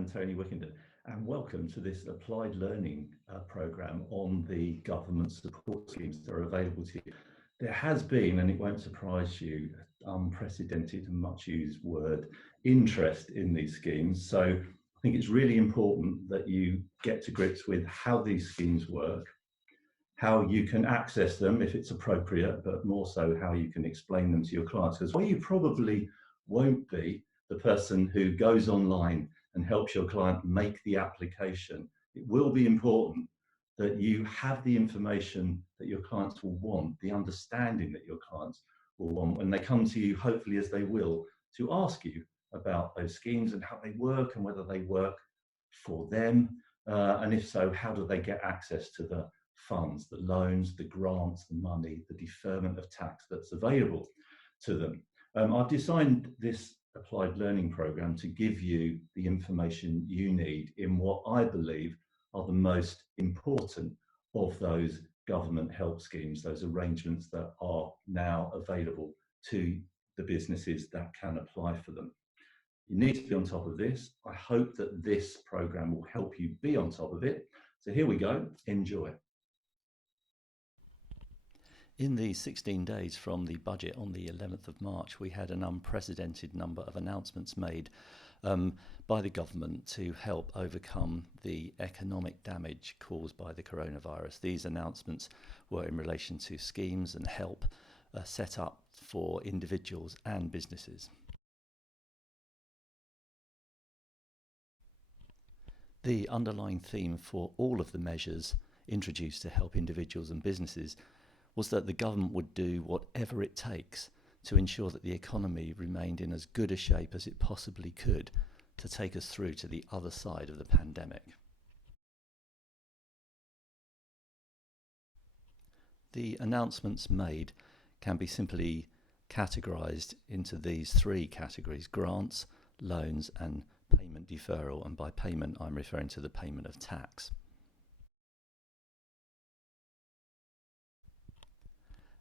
am Tony Wickenden, and welcome to this applied learning programme on the government support schemes that are available to you. There has been, and it won't surprise you, unprecedented and much used word, interest in these schemes. So I think it's really important that you get to grips with how these schemes work, how you can access them if it's appropriate, but more so how you can explain them to your clients. Because where you probably won't be the person who goes online and helps your client make the application, it will be important that you have the information that your clients will want, the understanding that your clients will want when they come to you, hopefully as they will, to ask you about those schemes and how they work and whether they work for them. And if so, how do they get access to the funds, the loans, the grants, the money, the deferment of tax that's available to them. I've designed this applied learning program to give you the information you need in what I believe are the most important of those government help schemes, those arrangements that are now available to the businesses that can apply for them. You need to be on top of this. I hope that this program will help you be on top of it. So here we go, enjoy. In the 16 days from the budget on the 11th of March, we had an unprecedented number of announcements made by the government to help overcome the economic damage caused by the coronavirus. These announcements were in relation to schemes and help set up for individuals and businesses. The underlying theme for all of the measures introduced to help individuals and businesses was that the government would do whatever it takes to ensure that the economy remained in as good a shape as it possibly could to take us through to the other side of the pandemic. The announcements made can be simply categorised into these three categories: grants, loans and payment deferral, and by payment I'm referring to the payment of tax.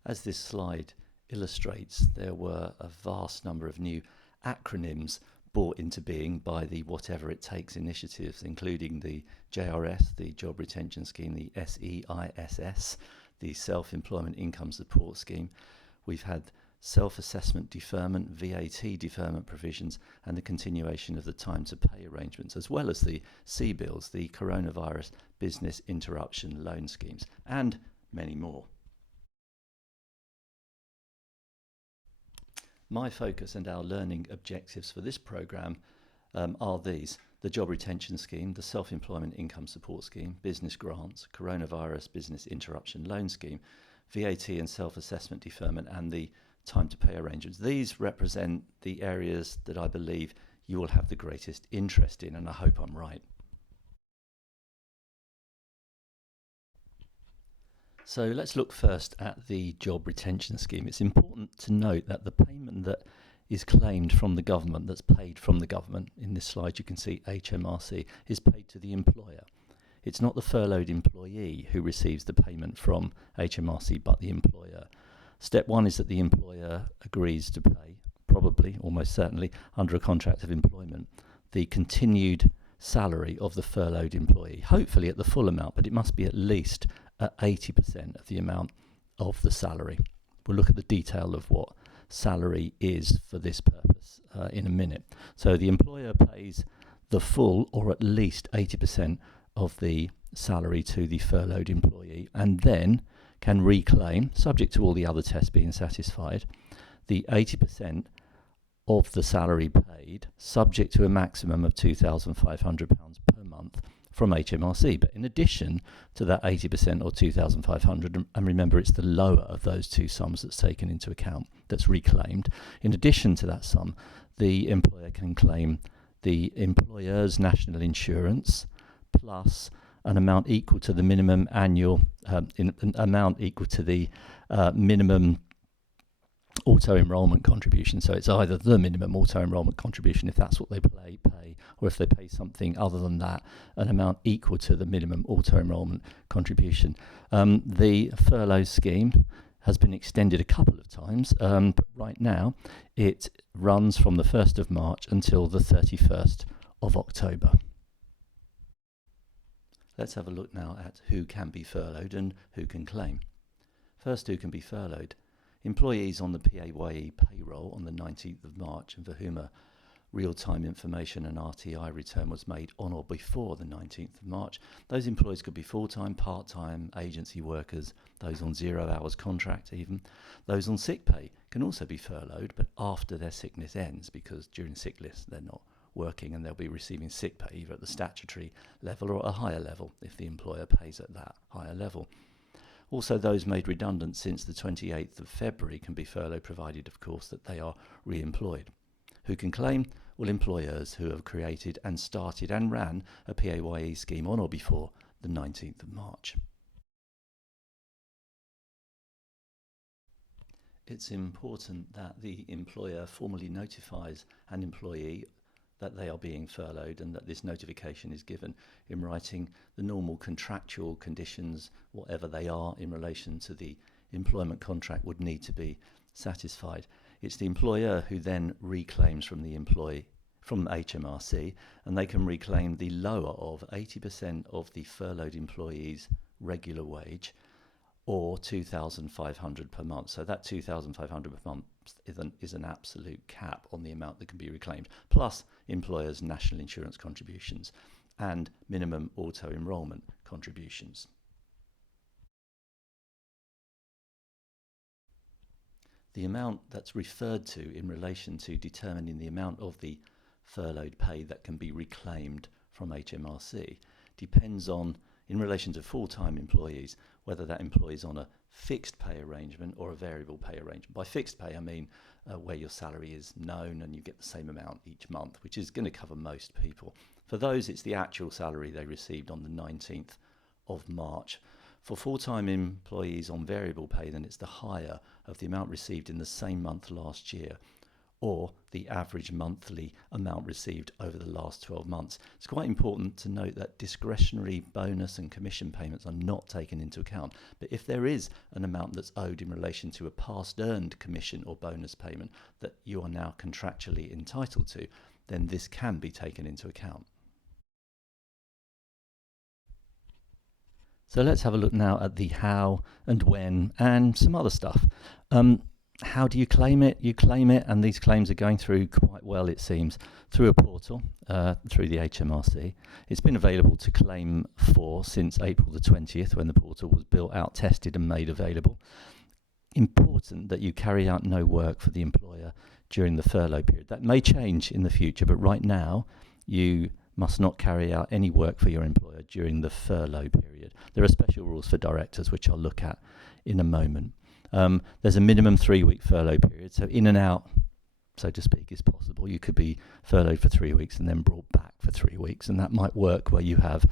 As this slide illustrates, there were a vast number of new acronyms brought into being by the Whatever It Takes initiatives, including the JRS, the Job Retention Scheme, the SEISS, the Self-Employment Income Support Scheme. We've had self-assessment deferment, VAT deferment provisions, and the continuation of the time to pay arrangements, as well as the CBILS, the Coronavirus Business Interruption Loan Schemes, and many more. My focus and our learning objectives for this programme are these: the Job Retention Scheme, the Self-Employment Income Support Scheme, Business Grants, Coronavirus Business Interruption Loan Scheme, VAT and Self-Assessment Deferment, and the Time to Pay Arrangements. These represent the areas that I believe you will have the greatest interest in, and I hope I'm right. So let's look first at the Job Retention Scheme. It's important to note that the payment that is claimed from the government, that's paid from the government, in this slide you can see HMRC, is paid to the employer. It's not the furloughed employee who receives the payment from HMRC, but the employer. Step one is that the employer agrees to pay, probably, almost certainly, under a contract of employment, the continued salary of the furloughed employee, hopefully at the full amount, but it must be at least at 80% of the amount of the salary. We'll look at the detail of what salary is for this purpose in a minute. So the employer pays the full or at least 80% of the salary to the furloughed employee, and then can reclaim, subject to all the other tests being satisfied, the 80% of the salary paid, subject to a maximum of £2,500 per month from HMRC. But in addition to that 80% or 2,500, and remember it's the lower of those two sums that's taken into account, that's reclaimed, in addition to that sum, the employer can claim the employer's national insurance plus an amount equal to the minimum annual, an amount equal to the minimum auto-enrolment contribution. So it's either the minimum auto-enrolment contribution if that's what they pay, or if they pay something other than that, an amount equal to the minimum auto-enrolment contribution. The furlough scheme has been extended a couple of times, but right now it runs from the 1st of March until the 31st of October. Let's have a look now at who can be furloughed and who can claim. First, who can be furloughed? Employees on the PAYE payroll on the 19th of March and for whom a real-time information and RTI return was made on or before the 19th of March. Those employees could be full-time, part-time, agency workers, those on 0 hours contract even. Those on sick pay can also be furloughed, but after their sickness ends, because during sickness they're not working and they'll be receiving sick pay either at the statutory level or at a higher level if the employer pays at that higher level. Also, those made redundant since the 28th of February can be furloughed, provided, of course, that they are re-employed. Who can claim? Well, employers who have created and started and ran a PAYE scheme on or before the 19th of March. It's important that the employer formally notifies an employee that they are being furloughed and that this notification is given in writing. The normal contractual conditions, whatever they are in relation to the employment contract, would need to be satisfied. It's the employer who then reclaims from the employee, from HMRC, and they can reclaim the lower of 80% of the furloughed employee's regular wage, or 2,500 per month. So that 2,500 per month is an absolute cap on the amount that can be reclaimed, plus employers' national insurance contributions and minimum auto-enrolment contributions. The amount that's referred to in relation to determining the amount of the furloughed pay that can be reclaimed from HMRC depends on, in relation to full-time employees, whether that employee is on a fixed pay arrangement or a variable pay arrangement. By fixed pay, I mean where your salary is known and you get the same amount each month, which is going to cover most people. For those, it's the actual salary they received on the 19th of March. For full-time employees on variable pay, then it's the higher of the amount received in the same month last year, or the average monthly amount received over the last 12 months. It's quite important to note that discretionary bonus and commission payments are not taken into account. But if there is an amount that's owed in relation to a past earned commission or bonus payment that you are now contractually entitled to, then this can be taken into account. So let's have a look now at the how and when and some other stuff. How do you claim it? You claim it, and these claims are going through quite well, it seems, through a portal, through the HMRC. It's been available to claim for since April the 20th, when the portal was built out, tested and made available. Important that you carry out no work for the employer during the furlough period. That may change in the future, but right now you must not carry out any work for your employer during the furlough period. There are special rules for directors, which I'll look at in a moment. There's a minimum 3-week furlough period, so in and out, so to speak, is possible. You could be furloughed for 3 weeks and then brought back for 3 weeks, and that might work where you have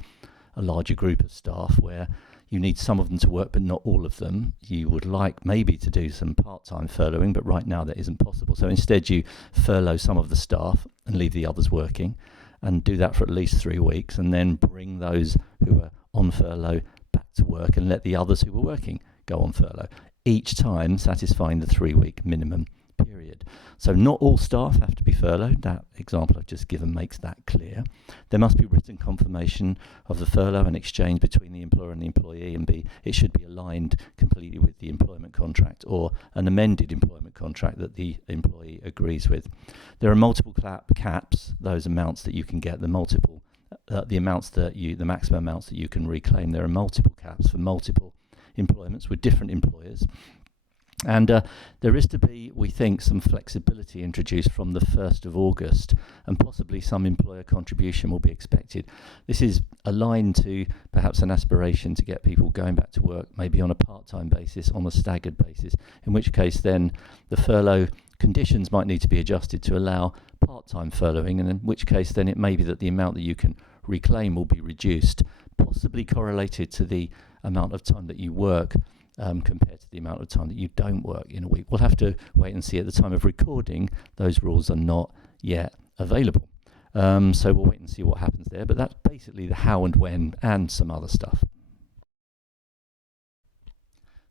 a larger group of staff where you need some of them to work but not all of them. You would like maybe to do some part-time furloughing, but right now that isn't possible. So instead you furlough some of the staff and leave the others working, and do that for at least 3 weeks, and then bring those who are on furlough back to work and let the others who were working go on furlough, each time satisfying the 3-week minimum period. So not all staff have to be furloughed. That example I've just given makes that clear. There must be written confirmation of the furlough and exchange between the employer and the employee, and it should be aligned completely with the employment contract or an amended employment contract that the employee agrees with. There are multiple caps, those amounts that you can get, the maximum amounts that you can reclaim. There are multiple caps for multiple employments with different employers. And there is to be, we think, some flexibility introduced from the 1st of August, and possibly some employer contribution will be expected. This is aligned to perhaps an aspiration to get people going back to work, maybe on a part-time basis, on a staggered basis, in which case then the furlough conditions might need to be adjusted to allow part-time furloughing, and in which case then it may be that the amount that you can reclaim will be reduced, possibly correlated to the amount of time that you work compared to the amount of time that you don't work in a week. We'll have to wait and see. At the time of recording, those rules are not yet available. So we'll wait and see what happens there. But that's basically the how and when and some other stuff.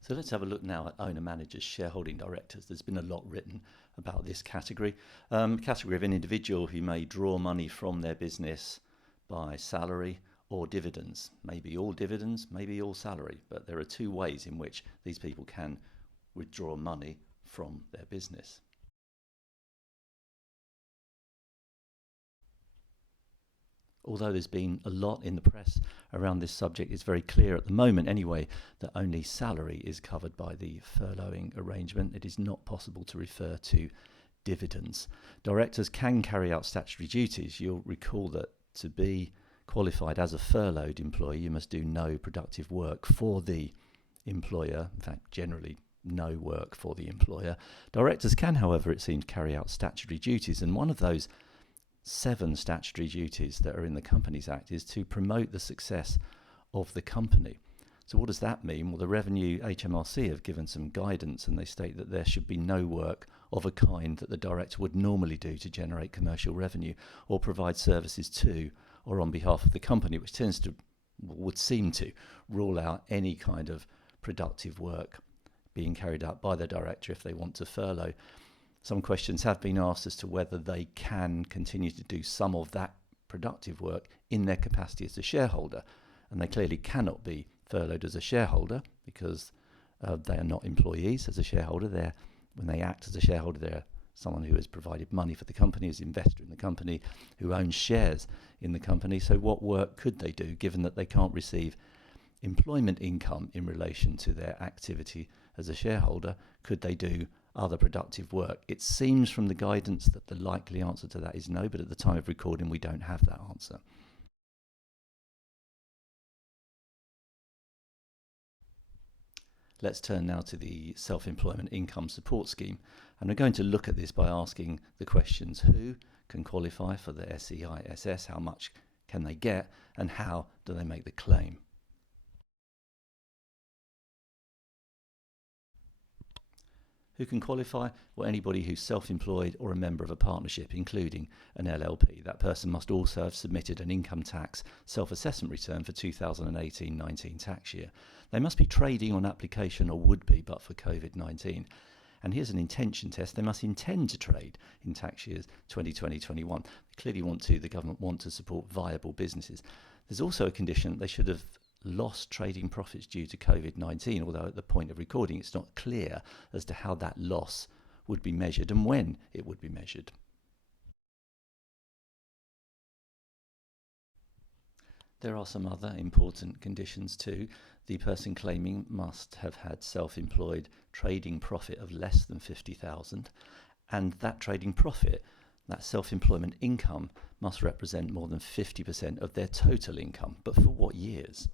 So let's have a look now at owner-managers, shareholding directors. There's been a lot written about this category. Category of an individual who may draw money from their business by salary or dividends. Maybe all dividends, maybe all salary, but there are two ways in which these people can withdraw money from their business. Although there's been a lot in the press around this subject, it's very clear at the moment anyway that only salary is covered by the furloughing arrangement. It is not possible to refer to dividends. Directors can carry out statutory duties. You'll recall that to be qualified as a furloughed employee, you must do no productive work for the employer. In fact, generally no work for the employer. Directors can, however, it seems, carry out statutory duties, and one of those 7 statutory duties that are in the Companies Act is to promote the success of the company. So what does that mean? Well, the Revenue HMRC have given some guidance, and they state that there should be no work of a kind that the director would normally do to generate commercial revenue or provide services to or on behalf of the company, which would seem to rule out any kind of productive work being carried out by the director if they want to furlough. Some questions have been asked as to whether they can continue to do some of that productive work in their capacity as a shareholder, and they clearly cannot be furloughed as a shareholder because they are not employees as a shareholder. When they act as a shareholder, they're someone who has provided money for the company, is an investor in the company, who owns shares in the company. So what work could they do, given that they can't receive employment income in relation to their activity as a shareholder? Could they do other productive work? It seems from the guidance that the likely answer to that is no, but at the time of recording we don't have that answer. Let's turn now to the Self-Employment Income Support Scheme, and we're going to look at this by asking the questions: who can qualify for the SEISS, how much can they get, and how do they make the claim? Who can qualify? Well, anybody who's self-employed or a member of a partnership, including an LLP. That person must also have submitted an income tax self-assessment return for 2018-19 tax year. They must be trading on application, or would be but for COVID-19. And here's an intention test. They must intend to trade in tax years 2020-21. The government want to support viable businesses. There's also a condition: they should have lost trading profits due to COVID-19, although at the point of recording it's not clear as to how that loss would be measured and when it would be measured. There are some other important conditions too. The person claiming must have had self-employed trading profit of less than 50,000, and that trading profit, that self-employment income, must represent more than 50% of their total income. But for what years?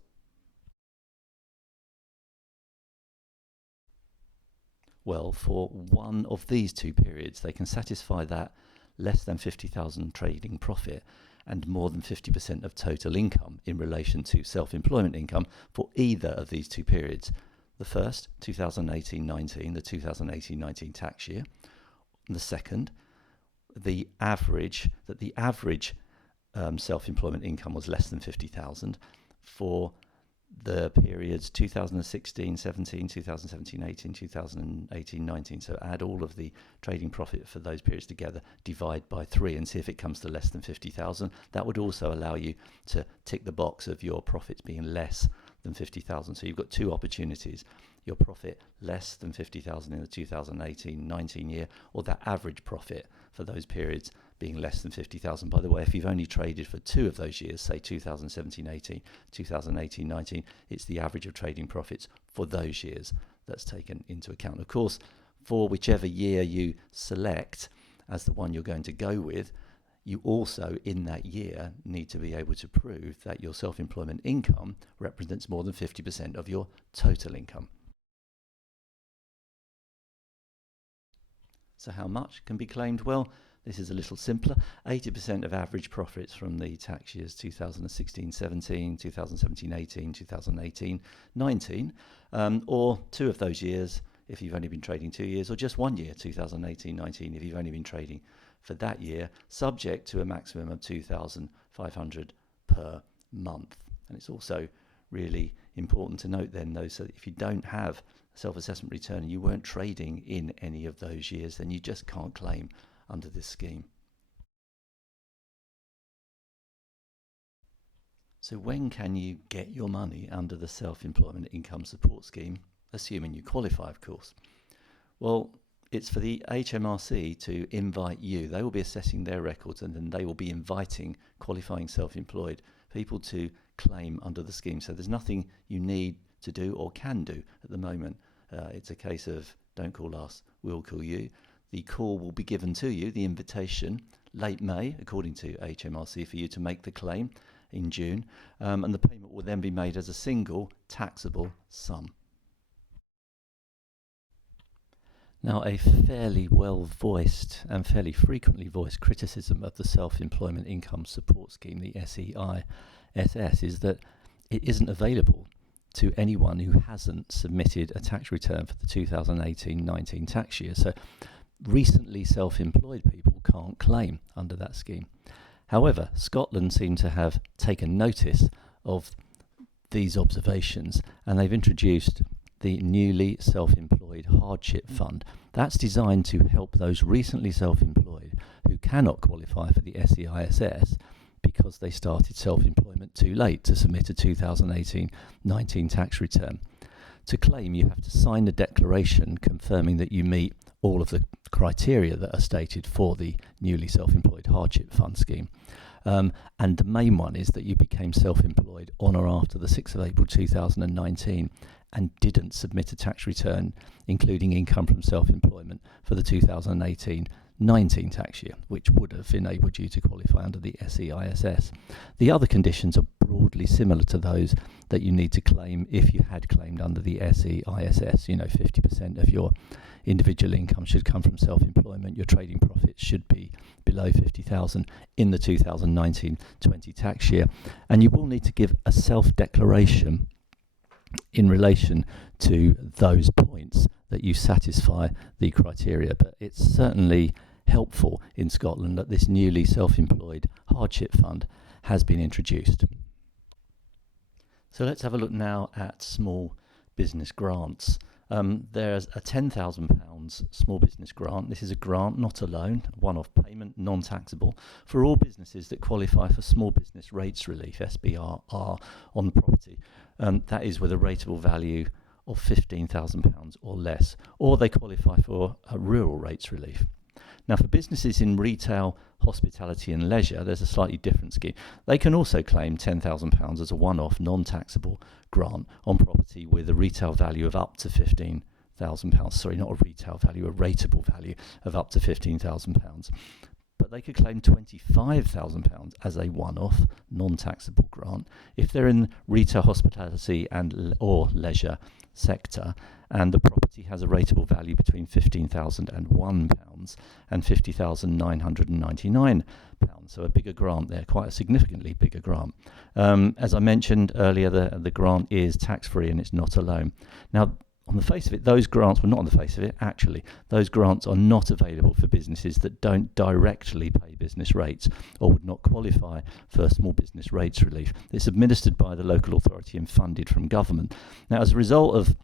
Well, for one of these two periods, they can satisfy that less than 50,000 trading profit and more than 50% of total income in relation to self-employment income for either of these two periods. The first, 2018-19, the 2018-19 tax year. And the second, the average self-employment income was less than 50,000 for the periods 2016-17, 2017-18, 2018-19. So add all of the trading profit for those periods together, divide by 3 and see if it comes to less than 50,000. That would also allow you to tick the box of your profits being less than 50,000. So you've got two opportunities: your profit less than 50,000 in the 2018-19 year, or that average profit for those periods being less than 50,000. By the way, if you've only traded for 2 of those years, say 2017-18, 2018-19, it's the average of trading profits for those years that's taken into account. Of course, for whichever year you select as the one you're going to go with, you also in that year need to be able to prove that your self-employment income represents more than 50% of your total income. So how much can be claimed? Well, this is a little simpler. 80% of average profits from the tax years 2016-17, 2017-18, 2018-19, or 2 of those years if you've only been trading 2 years, or just 1 year, 2018-19, if you've only been trading for that year, subject to a maximum of 2,500 per month. And it's also really important to note then, though, so that if you don't have a self-assessment return and you weren't trading in any of those years, then you just can't claim under this scheme. So when can you get your money under the Self-Employment Income Support Scheme, assuming you qualify, of course? Well, it's for the HMRC to invite you. They will be assessing their records, and then they will be inviting qualifying self-employed people to claim under the scheme. So there's nothing you need to do or can do at the moment. It's a case of don't call us, we'll call you. The call will be given to you, the invitation, late May, according to HMRC, for you to make the claim in June, and the payment will then be made as a single taxable sum. Now, a fairly well-voiced and fairly frequently voiced criticism of the Self-Employment Income Support Scheme, the SEISS, is that it isn't available to anyone who hasn't submitted a tax return for the 2018-19 tax year. So recently self-employed people can't claim under that scheme. However, Scotland seem to have taken notice of these observations, and they've introduced the newly self-employed hardship fund. That's designed to help those recently self-employed who cannot qualify for the SEISS because they started self-employment too late to submit a 2018-19 tax return. To claim, you have to sign a declaration confirming that you meet all of the criteria that are stated for the newly self-employed hardship fund scheme. And the main one is that you became self-employed on or after the 6th of April 2019 and didn't submit a tax return, including income from self-employment, for the 2018-19 tax year, which would have enabled you to qualify under the SEISS. The other conditions are broadly similar to those that you need to claim if you had claimed under the SEISS. 50% of your individual income should come from self-employment. Your trading profits should be below 50,000 in the 2019-20 tax year. And you will need to give a self-declaration in relation to those points that you satisfy the criteria. But it's certainly helpful in Scotland that this newly self-employed hardship fund has been introduced. So let's have a look now at small business grants. There's a £10,000 small business grant. This is a grant, not a loan, one-off payment, non-taxable, for all businesses that qualify for small business rates relief, SBRR, on the property. That is with a rateable value of £15,000 or less, or they qualify for a rural rates relief. Now, for businesses in retail, hospitality and leisure, there's a slightly different scheme. They can also claim £10,000 as a one-off non-taxable grant on property with a retail value of up to £15,000. Sorry, not a retail value, a rateable value of up to £15,000. But they could claim £25,000 as a one-off non-taxable grant if they're in retail, hospitality and or leisure sector, and the property has a rateable value between £15,001 and £50,999. So a bigger grant there, quite a significantly bigger grant. As I mentioned earlier, the grant is tax-free and it's not a loan. Now, on the face of it, those grants, well, not on the face of it, actually, those grants are not available for businesses that don't directly pay business rates or would not qualify for small business rates relief. It's administered by the local authority and funded from government. Now, as a result of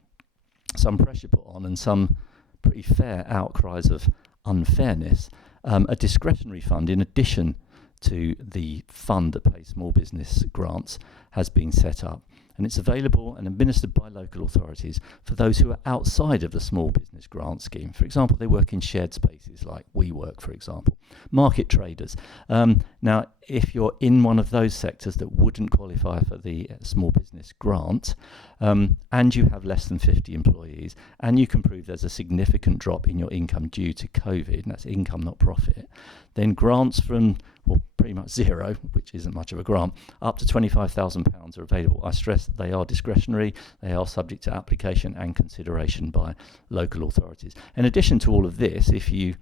some pressure put on and some pretty fair outcries of unfairness, a discretionary fund, in addition to the fund that pays small business grants, has been set up. And it's available and administered by local authorities for those who are outside of the small business grant scheme. For example, they work in shared spaces like WeWork, for example. Market traders. Now, if you're in one of those sectors that wouldn't qualify for the small business grant, and you have less than 50 employees, and you can prove there's a significant drop in your income due to COVID, and that's income, not profit, then grants from, well, pretty much zero, which isn't much of a grant, up to £25,000 are available. I stress that they are discretionary, they are subject to application and consideration by local authorities. In addition to all of this, if you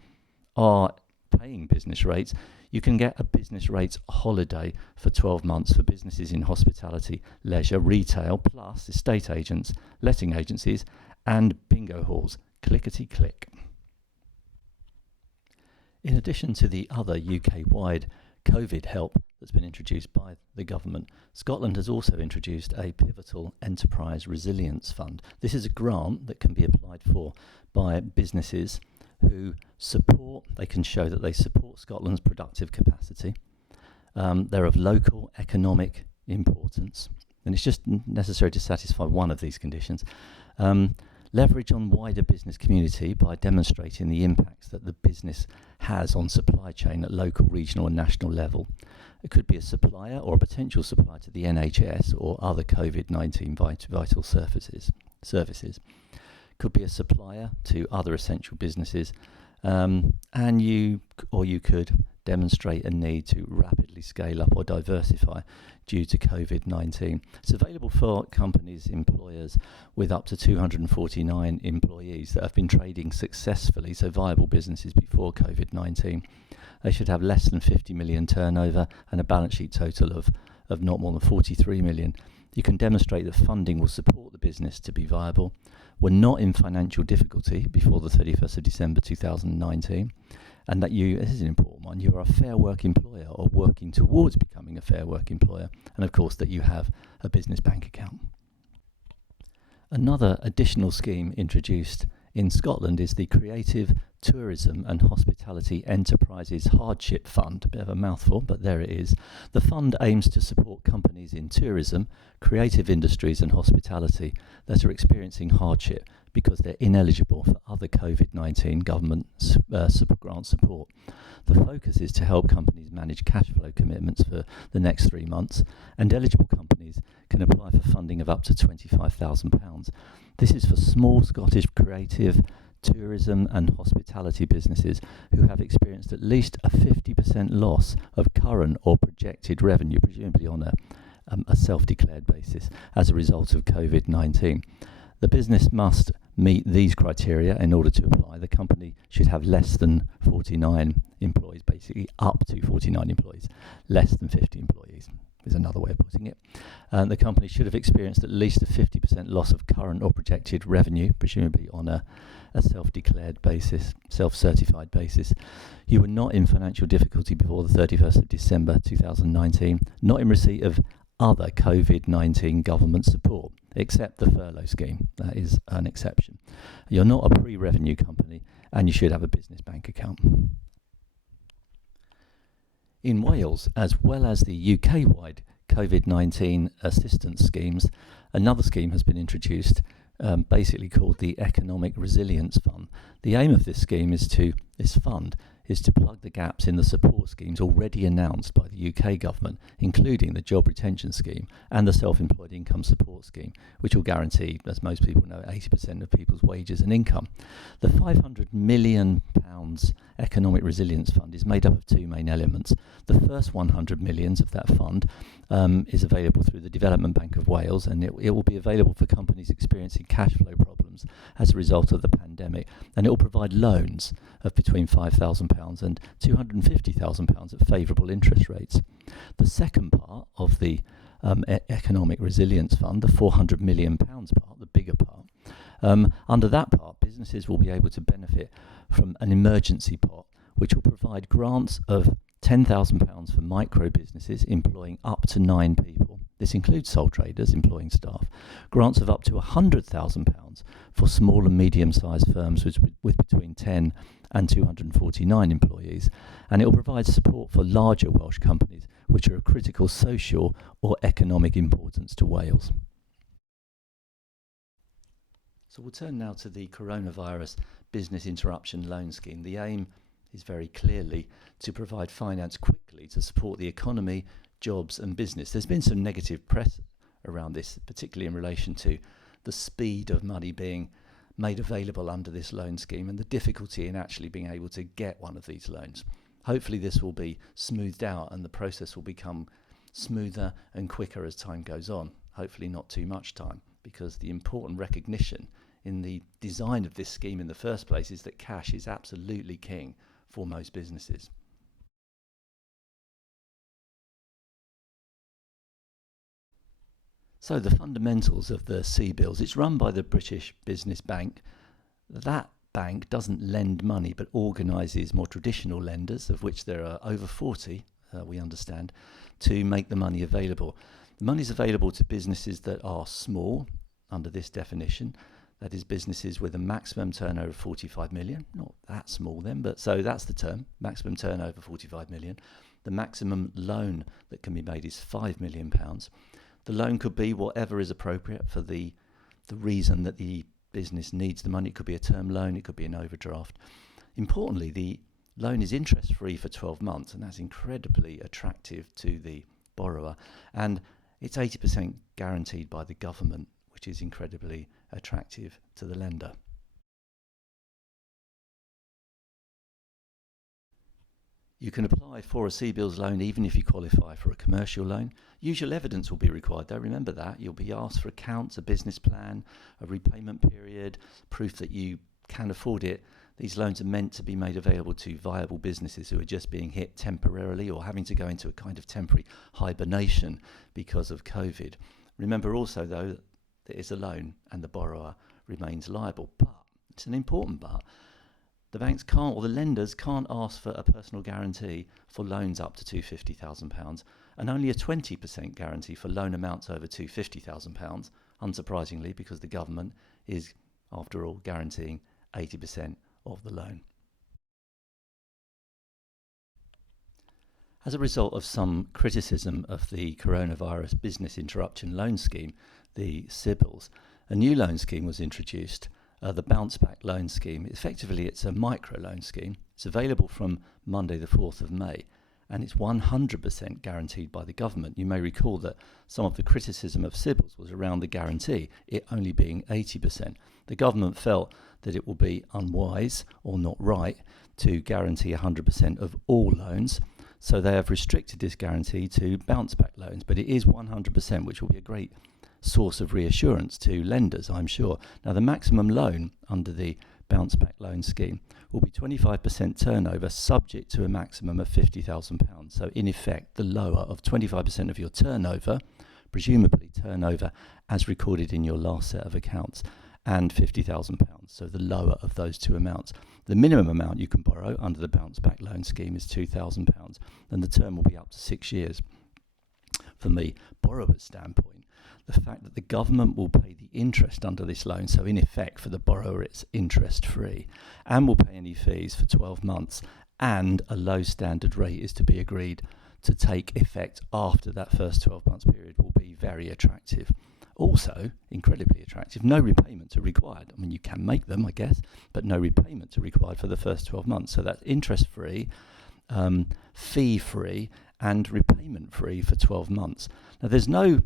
are paying business rates, you can get a business rates holiday for 12 months for businesses in hospitality, leisure, retail, plus estate agents, letting agencies, and bingo halls. Clickety-click. In addition to the other UK-wide COVID help that's been introduced by the government, Scotland has also introduced a pivotal enterprise resilience fund. This is a grant that can be applied for by businesses who support, they can show that they support Scotland's productive capacity. They're of local economic importance, and it's just necessary to satisfy one of these conditions. Leverage on wider business community by demonstrating the impacts that the business has on supply chain at local, regional and national level. It could be a supplier or a potential supplier to the NHS or other COVID-19 vital services. Could be a supplier to other essential businesses, and you could demonstrate a need to rapidly scale up or diversify due to COVID-19. It's available for companies, employers with up to 249 employees that have been trading successfully, so viable businesses before COVID-19. They should have less than 50 million turnover and a balance sheet total of not more than 43 million. You can demonstrate that funding will support the business to be viable. We're not in financial difficulty before the 31st of December 2019. And that this is an important one, you are a fair work employer or working towards becoming a fair work employer. And of course that you have a business bank account. Another additional scheme introduced in Scotland is the Creative Tourism and Hospitality Enterprises Hardship Fund. A bit of a mouthful, but there it is. The fund aims to support companies in tourism, creative industries and hospitality that are experiencing hardship because they're ineligible for other COVID-19 government grant support. The focus is to help companies manage cash flow commitments for the next 3 months, and eligible companies can apply for funding of up to £25,000. This is for small Scottish creative, tourism and hospitality businesses who have experienced at least a 50% loss of current or projected revenue, presumably on a self-declared basis as a result of COVID-19. The business must meet these criteria in order to apply. The company should have less than 49 employees, basically up to 49 employees, less than 50 employees is another way of putting it. The company should have experienced at least a 50% loss of current or projected revenue, presumably on a self-declared basis, self-certified basis. You were not in financial difficulty before the 31st of December 2019, not in receipt of other COVID-19 government support, except the furlough scheme. That is an exception. You're not a pre-revenue company, and you should have a business bank account. In Wales, as well as the UK-wide COVID-19 assistance schemes, another scheme has been introduced, basically called the Economic Resilience Fund. The aim of this fund is to plug the gaps in the support schemes already announced by the UK government, including the Job Retention Scheme and the Self-Employed Income Support Scheme, which will guarantee, as most people know, 80% of people's wages and income. The £500 million Economic Resilience Fund is made up of two main elements. The first 100 millions of that fund is available through the Development Bank of Wales, and it will be available for companies experiencing cash flow problems as a result of the pandemic, and it will provide loans of between £5,000 and £250,000 at favourable interest rates. The second part of the Economic Resilience Fund, the £400 million part, the bigger part, under that part, businesses will be able to benefit from an emergency pot, which will provide grants of £10,000 for micro businesses employing up to 9 people. This includes sole traders employing staff. Grants of up to £100,000 for small and medium-sized firms with between 10 and 249 employees. And it will provide support for larger Welsh companies which are of critical social or economic importance to Wales. So we'll turn now to the Coronavirus Business Interruption Loan Scheme. The aim is very clearly to provide finance quickly to support the economy, jobs and business. There's been some negative press around this, particularly in relation to the speed of money being made available under this loan scheme and the difficulty in actually being able to get one of these loans. Hopefully this will be smoothed out and the process will become smoother and quicker as time goes on. Hopefully not too much time, because the important recognition in the design of this scheme in the first place is that cash is absolutely king for most businesses. So the fundamentals of the CBILS, it's run by the British Business Bank. That bank doesn't lend money but organises more traditional lenders, of which there are over 40, we understand, to make the money available. The money is available to businesses that are small under this definition. That is businesses with a maximum turnover of 45 million, not that small then, but so that's the term, maximum turnover 45 million. the maximum loan that can be made is £5 million. The loan could be whatever is appropriate for the reason that the business needs the money. It could be a term loan, it could be an overdraft. Importantly, the loan is interest-free for 12 months, and that's incredibly attractive to the borrower. And it's 80% guaranteed by the government, which is incredibly attractive to the lender. You can apply for a CBILS loan even if you qualify for a commercial loan. Usual evidence will be required though, remember that. You'll be asked for accounts, a business plan, a repayment period, proof that you can afford it. These loans are meant to be made available to viable businesses who are just being hit temporarily or having to go into a kind of temporary hibernation because of COVID. Remember also though that it's a loan and the borrower remains liable. But, it's an important but, the banks can't, or the lenders can't ask for a personal guarantee for loans up to £250,000 and only a 20% guarantee for loan amounts over £250,000, unsurprisingly, because the government is, after all, guaranteeing 80% of the loan. As a result of some criticism of the coronavirus business interruption loan scheme, the CBILS, a new loan scheme was introduced. The Bounceback Loan scheme. Effectively, it's a microloan scheme. It's available from Monday the 4th of May, and it's 100% guaranteed by the government. You may recall that some of the criticism of CBILS was around the guarantee, it only being 80%. The government felt that it will be unwise or not right to guarantee 100% of all loans, so they have restricted this guarantee to bounceback loans, but it is 100%, which will be a great source of reassurance to lenders, I'm sure. Now, the maximum loan under the Bounceback Loan scheme will be 25% turnover, subject to a maximum of £50,000. So, in effect, the lower of 25% of your turnover, presumably turnover as recorded in your last set of accounts, and £50,000. So, the lower of those two amounts. The minimum amount you can borrow under the Bounceback Loan scheme is £2,000, and the term will be up to 6 years. From the borrower's standpoint, the fact that the government will pay the interest under this loan, so in effect for the borrower it's interest-free, and will pay any fees for 12 months, and a low standard rate is to be agreed to take effect after that first 12 months period, will be very attractive. Also, incredibly attractive, no repayments are required. I mean, you can make them, I guess, but no repayments are required for the first 12 months. So that's interest-free, fee-free, and repayment-free for 12 months. Now, there's no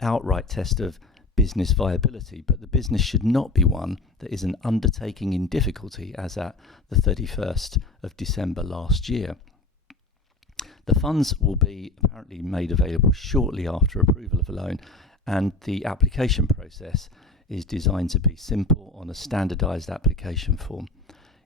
outright test of business viability, but the business should not be one that is an undertaking in difficulty as at the 31st of December last year. The funds will be apparently made available shortly after approval of a loan, and the application process is designed to be simple on a standardised application form.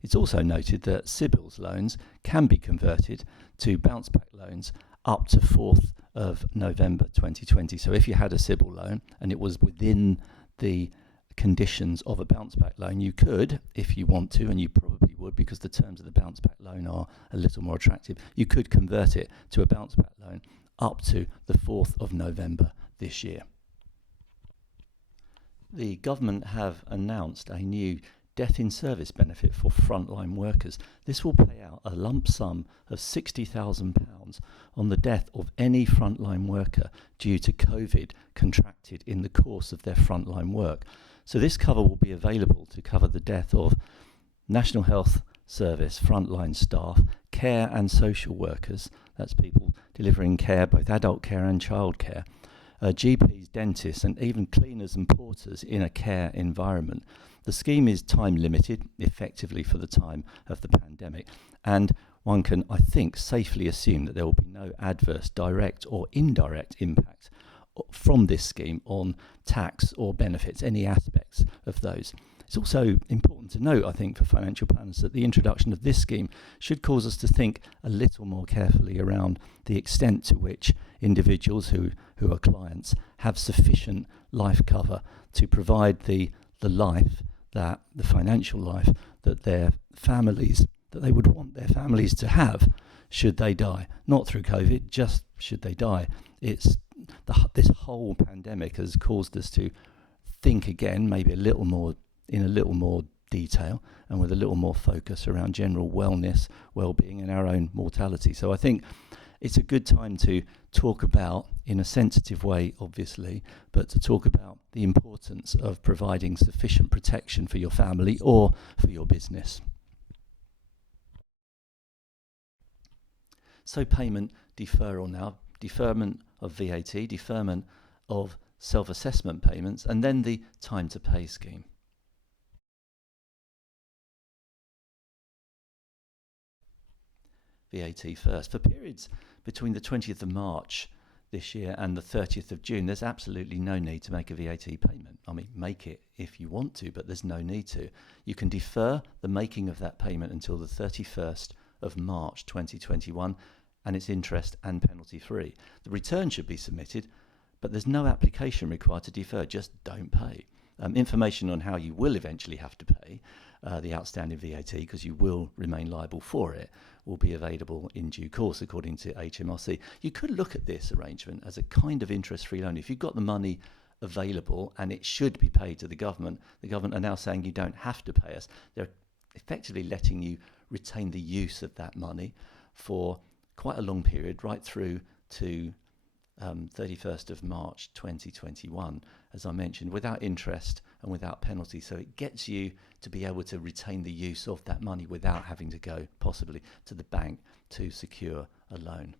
It's also noted that CBILS loans can be converted to bounceback loans up to 4th of November 2020. So if you had a CBIL loan and it was within the conditions of a bounceback loan, you could, if you want to, and you probably would because the terms of the bounceback loan are a little more attractive, you could convert it to a bounceback loan up to the 4th of November this year. The government have announced a new death in service benefit for frontline workers. This will pay out a lump sum of £60,000 on the death of any frontline worker due to COVID contracted in the course of their frontline work. So this cover will be available to cover the death of National Health Service frontline staff, care and social workers, that's people delivering care, both adult care and child care, GPs, dentists, and even cleaners and porters in a care environment. The scheme is time limited, effectively for the time of the pandemic, and one can, I think, safely assume that there will be no adverse direct or indirect impact from this scheme on tax or benefits, any aspects of those. It's also important to note, I think, for financial planners that the introduction of this scheme should cause us to think a little more carefully around the extent to which individuals who are clients have sufficient life cover to provide the life, that the financial life that their families, that they would want their families to have should they die. Not through COVID, just should they die. It's this whole pandemic has caused us to think again, maybe in a little more detail and with a little more focus around general wellness, well-being and our own mortality. So I think it's a good time to talk about, in a sensitive way obviously, but to talk about the importance of providing sufficient protection for your family or for your business. So payment deferral now, deferment of VAT, deferment of self-assessment payments, and then the time to pay scheme. VAT first. For periods between the 20th of March this year and the 30th of June, there's absolutely no need to make a VAT payment. I mean, make it if you want to, but there's no need to. You can defer the making of that payment until the 31st of March 2021, and it's interest and penalty free. The return should be submitted, but there's no application required to defer, just don't pay. Information on how you will eventually have to pay the outstanding VAT, because you will remain liable for it, will be available in due course according to HMRC. You could look at this arrangement as a kind of interest-free loan. If you've got the money available and it should be paid to the government are now saying you don't have to pay us. They're effectively letting you retain the use of that money for quite a long period, right through to 31st of March 2021, as I mentioned, without interest and without penalty. So it gets you to be able to retain the use of that money without having to go possibly to the bank to secure a loan.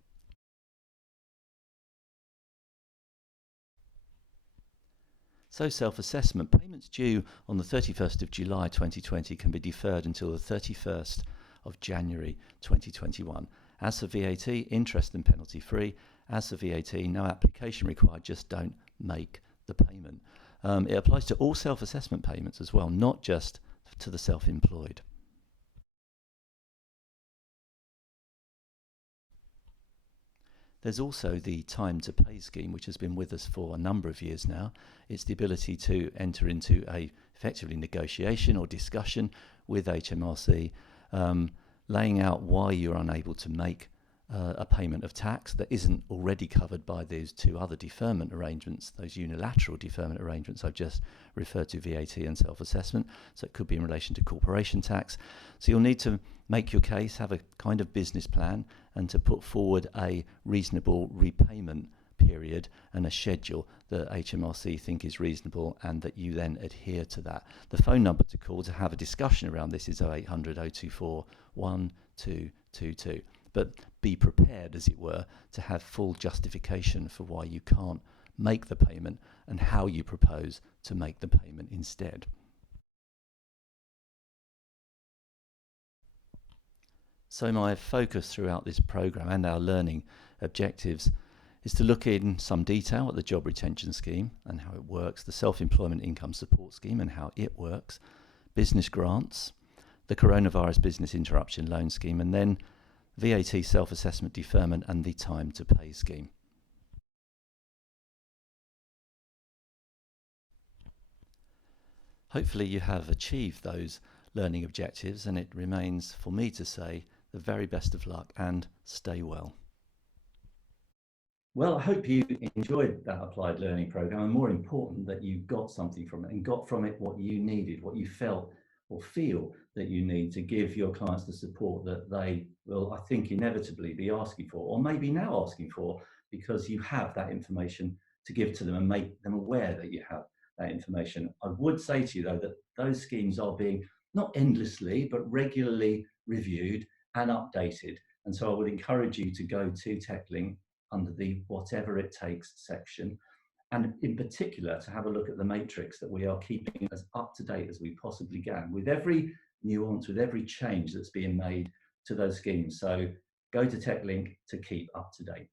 So self-assessment payments due on the 31st of July 2020 can be deferred until the 31st of January 2021. As for VAT, interest and penalty free. As for VAT, no application required, just don't make the payment. It applies to all self-assessment payments as well, not just to the self-employed. There's also the time to pay scheme, which has been with us for a number of years now. It's the ability to enter into a effectively negotiation or discussion with HMRC, laying out why you're unable to make a payment of tax that isn't already covered by those two other deferment arrangements, those unilateral deferment arrangements I've just referred to, VAT and self-assessment. So it could be in relation to corporation tax. So you'll need to make your case, have a kind of business plan, and to put forward a reasonable repayment period and a schedule that HMRC think is reasonable, and that you then adhere to that. The phone number to call to have a discussion around this is 0800 024 1222. But be prepared, as it were, to have full justification for why you can't make the payment and how you propose to make the payment instead. So my focus throughout this programme and our learning objectives is to look in some detail at the job retention scheme and how it works, the self-employment income support scheme and how it works, business grants, the coronavirus business interruption loan scheme, and then VAT self-assessment deferment and the time to pay scheme. Hopefully you have achieved those learning objectives, and it remains for me to say the very best of luck and stay well. Well, I hope you enjoyed that applied learning program, and more important, that you got something from it and got from it what you needed, what you felt or feel that you need to give your clients the support that they will, I think, inevitably be asking for, or maybe now asking for, because you have that information to give to them and make them aware that you have that information. I would say to you, though, that those schemes are being not endlessly, but regularly reviewed and updated. And so I would encourage you to go to Techlink under the whatever it takes section, and in particular to have a look at the matrix that we are keeping as up to date as we possibly can, with every nuance, with every change that's being made to those schemes. So go to Techlink to keep up to date.